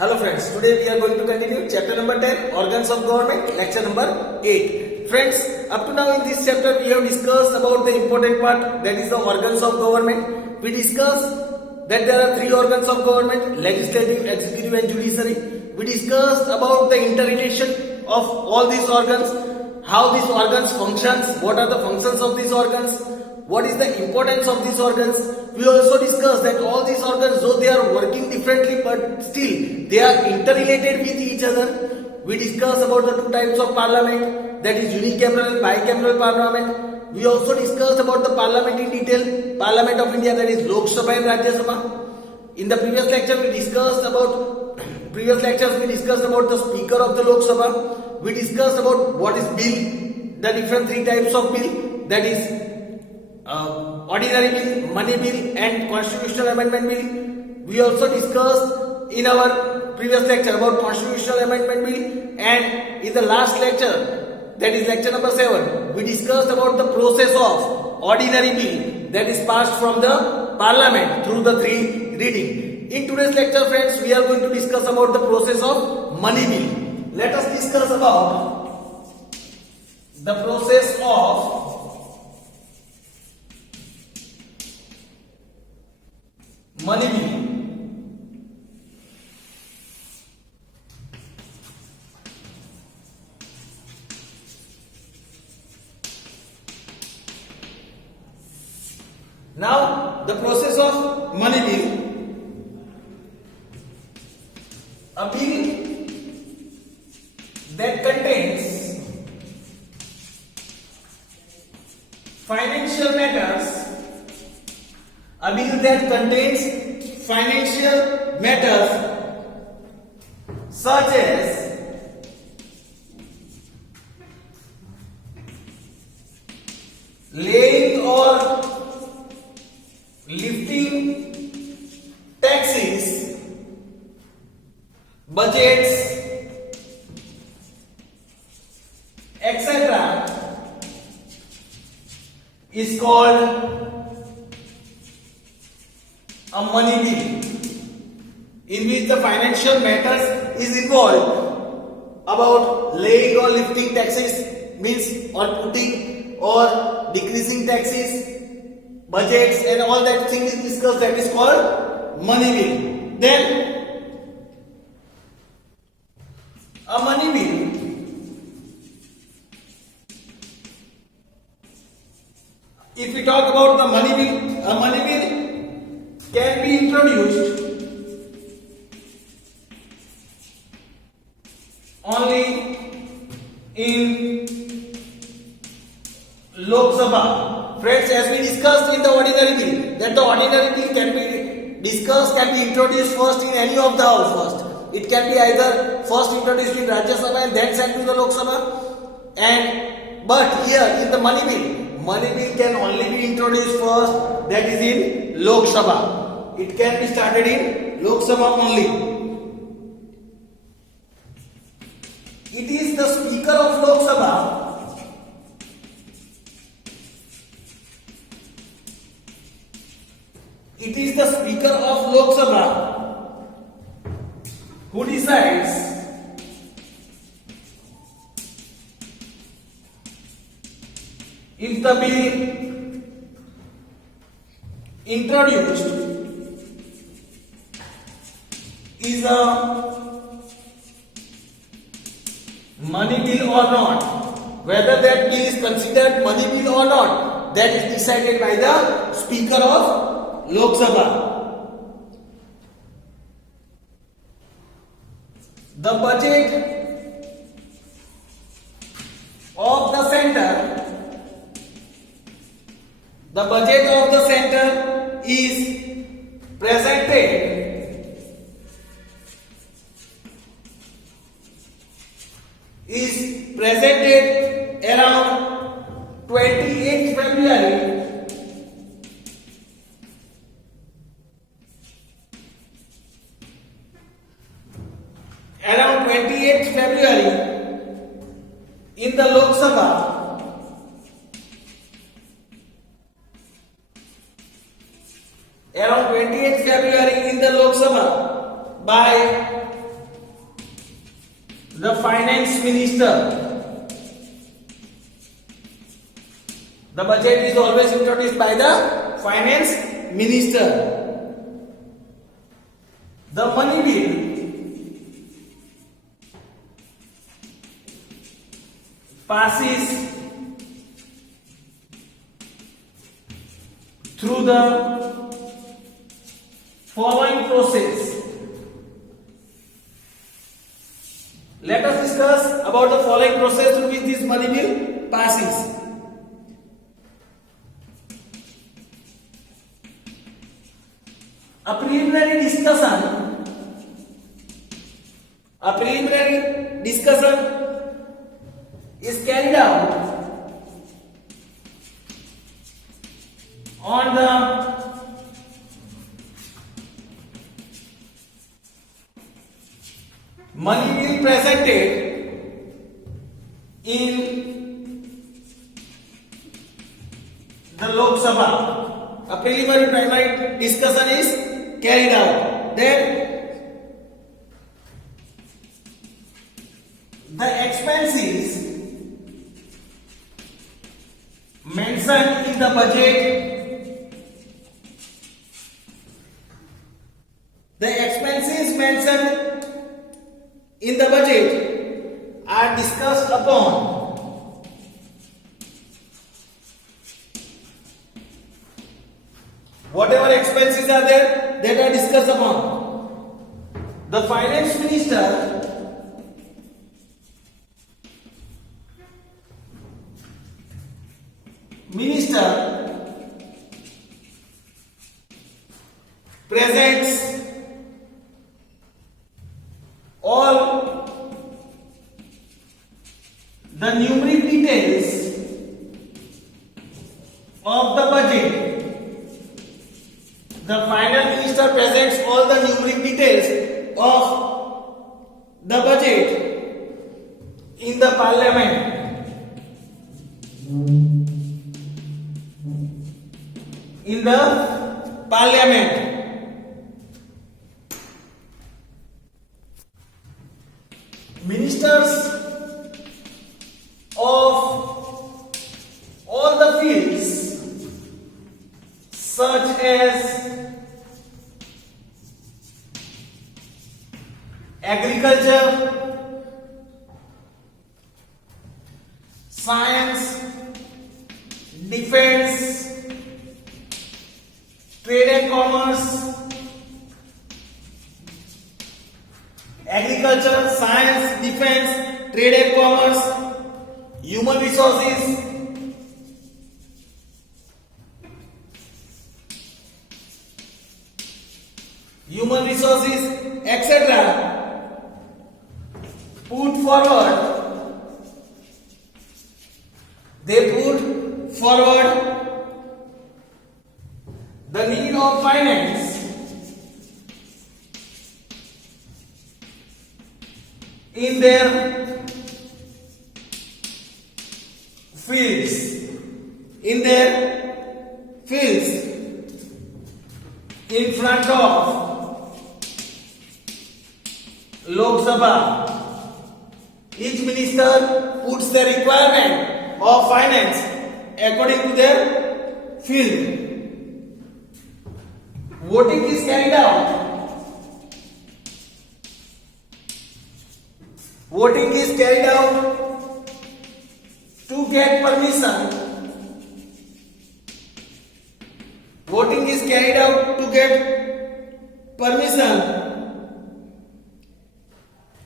Hello friends, today we are going to continue chapter number 10, organs of government, lecture number 8. Friends, up to now in this chapter we have discussed about the important part, that is the organs of government. We discussed that there are three organs of government, legislative, executive and judiciary. We discussed about the interrelation of all these organs, how these organs functions, what are the functions of these organs, what is the importance of these organs. We also discussed that all these organs, though they are working differently, but still they are interrelated with each other. We discussed about the two types of parliament, that is unicameral and bicameral parliament. We also discussed about the parliament in detail, Parliament of India, that is Lok Sabha and Rajya Sabha. In the previous lectures we discussed about the speaker of the Lok Sabha. We discussed about what is bill, the different three types of bill, that is ordinary bill, money bill and constitutional amendment bill. We also discussed in our previous lecture about constitutional amendment bill, and in the last lecture, that is lecture number 7, we discussed about the process of ordinary bill that is passed from the parliament through the three reading. In today's lecture friends, we are going to discuss about the process of money bill. Let us discuss about the process of money bill. Now, the process of money bill. A bill that contains financial matters. A bill that contains financial matters such as laying or lifting taxes, budgets, etc. is called a money bill, in which the financial matters is involved about laying or lifting taxes, means or putting or decreasing taxes, budgets and all that thing is discussed, that is called money bill. Then a money bill if we talk about the money bill, a money bill can be introduced only in Lok Sabha. Friends, as we discussed in the ordinary bill, that the ordinary bill can be discussed, can be introduced first in any of the house first. It can be either first introduced in Rajya Sabha and then sent to the Lok Sabha. But here in the money bill can only be introduced first, that is in Lok Sabha. It can be started in Lok Sabha only. It is the Speaker of Lok Sabha who decides if the bill introduced is a money bill or not. Whether that bill is considered money bill or not, that is decided by the Speaker of Lok Sabha. The budget of the center is presented around 28th February in the Lok Sabha around 28th February in the Lok Sabha by finance minister. The budget is always introduced by the finance minister. The money bill passes through the following process. Let us discuss about the following process through which this money bill passes. A preliminary discussion is carried out on the money bill presented in the Lok Sabha. A preliminary discussion is carried out. Then the expenses mentioned in the budget, are discussed upon. Whatever expenses are there, that are discussed upon. The finance minister presents all the numeric details of the budget. The finance minister presents all the numeric details of the budget in the parliament. Ministers of all the fields such as agriculture, science, defense, trade and commerce, agriculture, science, defense, trade and commerce, human resources, etc. put forward the need of finance in their fields, in front of Lok Sabha. Each minister puts the requirement of finance according to their field. Voting is carried out. To get permission.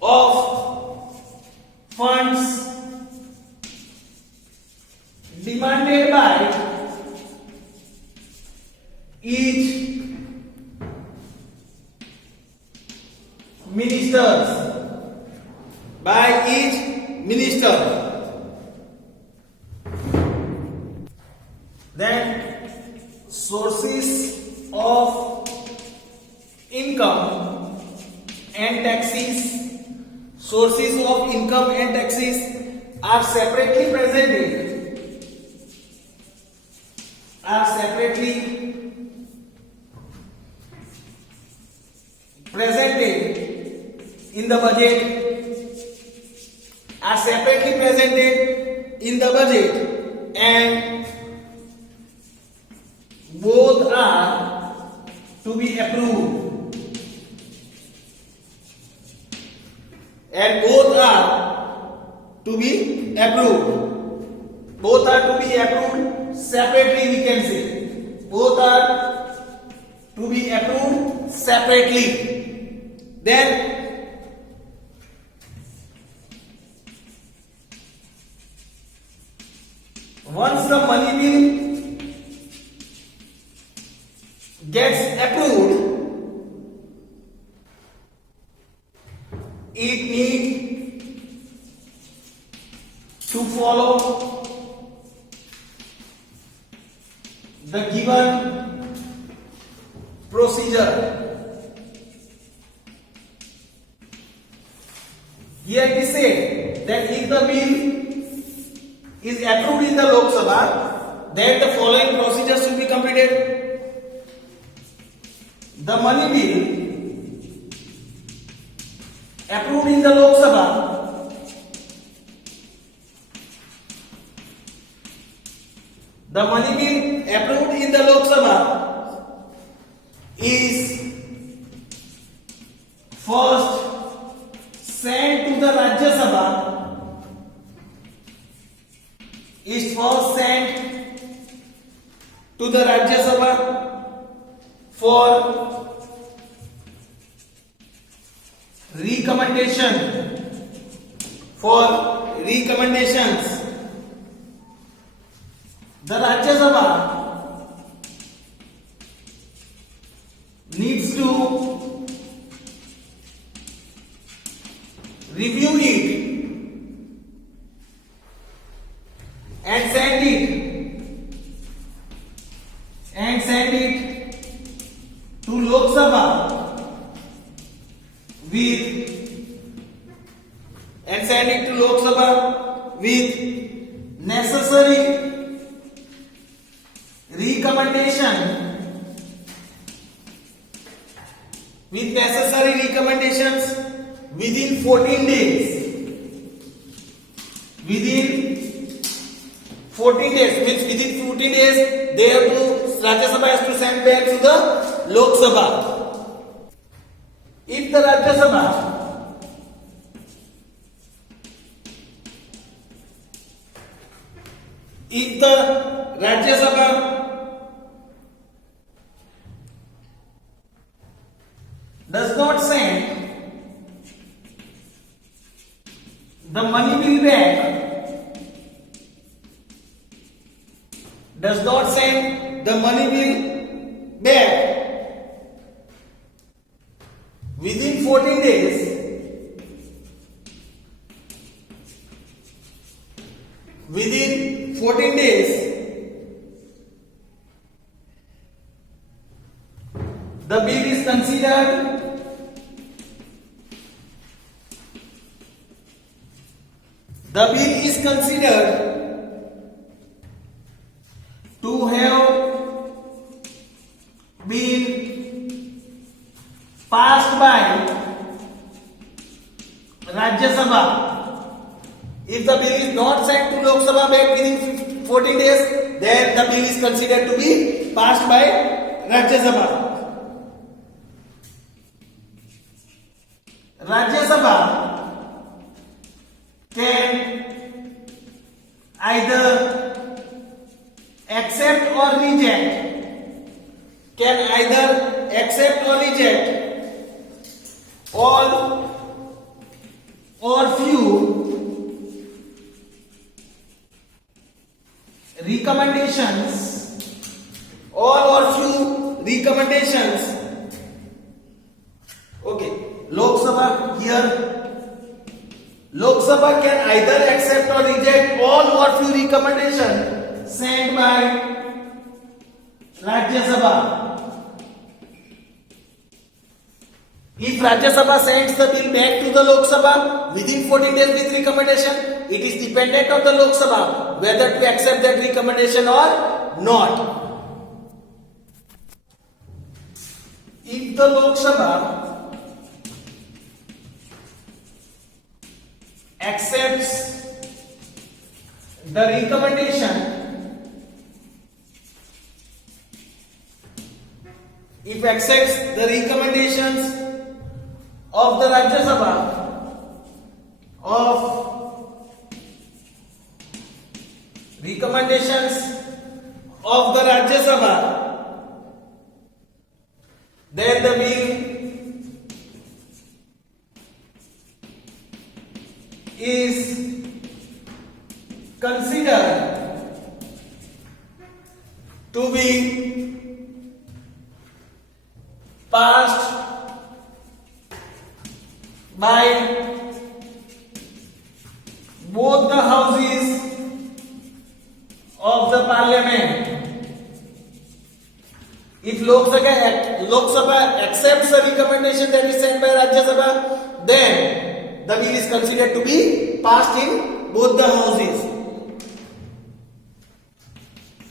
Of funds demanded by each minister. Then sources of income and taxes. Are separately presented in the budget. are separately presented in the budget and both are to be approved. And both are to be approved. Both are to be approved separately, we can say. Both are to be approved separately. Then once the money bill gets approved, it needs to follow the given procedure. Here it is said that if the bill is approved in the Lok Sabha, then the following procedures should be completed. The money bill approved in the Lok Sabha is first sent to the Rajya Sabha, for recommendations. The Rajya Sabha needs to review it and send it to Lok Sabha with necessary recommendations within 14 days. Within 14 days, Rajya Sabha has to send back to the Lok Sabha. If the Rajya Sabha does not send the money bill back, within 14 days, the bill is considered to have been passed by Rajya Sabha. If the bill is not sent to Lok Sabha back within 14 days, then the bill is considered to be passed by Rajya Sabha. Rajya Sabha can either accept or reject all or few recommendations. Okay, Lok Sabha can either accept or reject all or few recommendations sent by Rajya Sabha. If Rajya Sabha sends the bill back to the Lok Sabha within 14 days with recommendation, it is dependent on the Lok Sabha whether to accept that recommendation or not. If the Lok Sabha accepts the recommendation, if accepts the recommendations of the Rajya Sabha of recommendations of the Rajya Sabha, then the bill is considered to be passed by both the houses of the parliament. If Lok Sabha accepts the recommendation that is sent by Rajya Sabha, then the bill is considered to be passed in both the houses.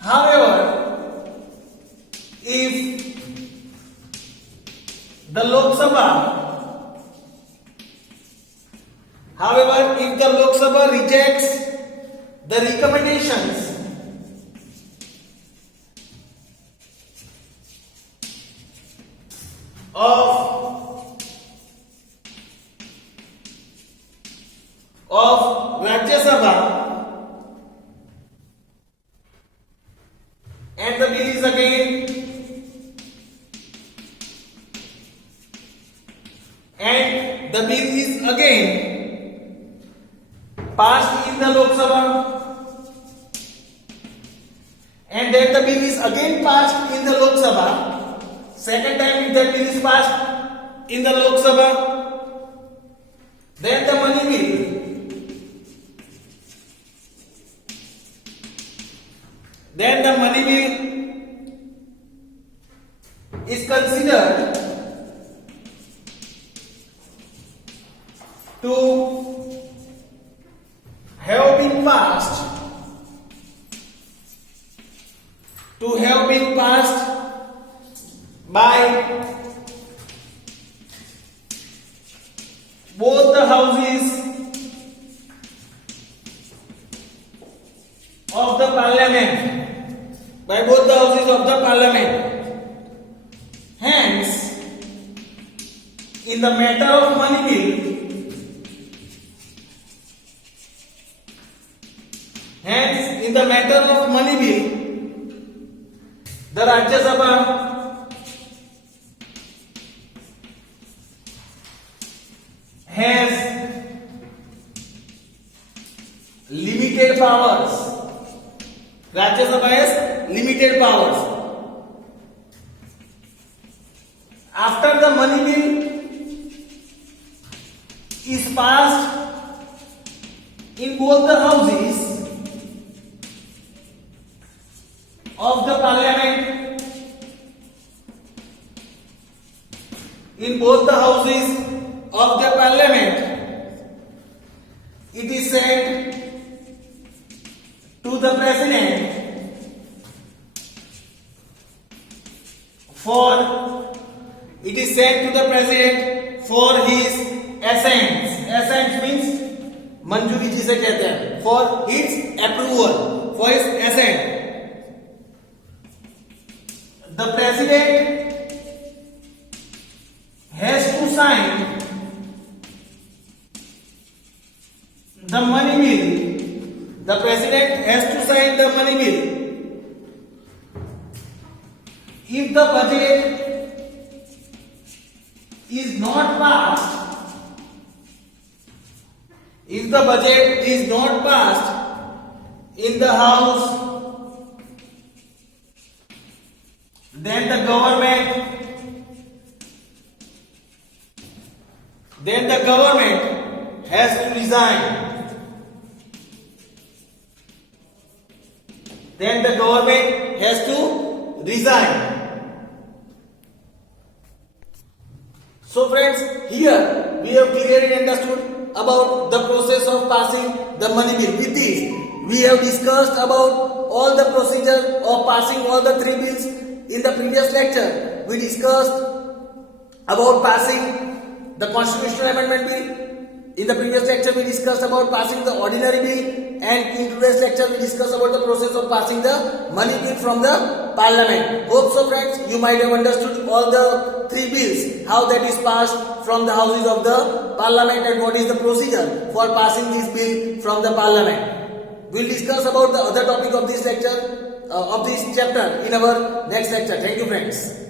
However, if the Lok Sabha rejects the recommendations of Rajya Sabha and the bill is again passed in the Lok Sabha, and then the bill is again passed in the Lok Sabha. Second time if that bill is passed in the Lok Sabha, then the money bill is considered to have been passed by both the houses of the parliament, hence in the matter of money bill, the Rajya Sabha has limited powers. After the money bill is passed in both the houses of the parliament, it is sent to the president for his assent. Assent means मंजूरी जिसे कहते हैं, for his approval, for his assent. The president has to sign the money bill. If the budget is not passed, in the house, then the government has to resign. So friends, here we have clearly understood about the process of passing the money bill. With this, we have discussed about all the procedure of passing all the three bills. In the previous lecture, we discussed about passing the constitutional amendment bill. In the previous lecture, we discussed about passing the ordinary bill, and in today's lecture, we discussed about the process of passing the money bill from the parliament. Hope so, friends, you might have understood all the three bills, how that is passed from the houses of the parliament, and what is the procedure for passing this bill from the parliament. We will discuss about the other topic of this lecture, of this chapter in our next lecture. Thank you, friends.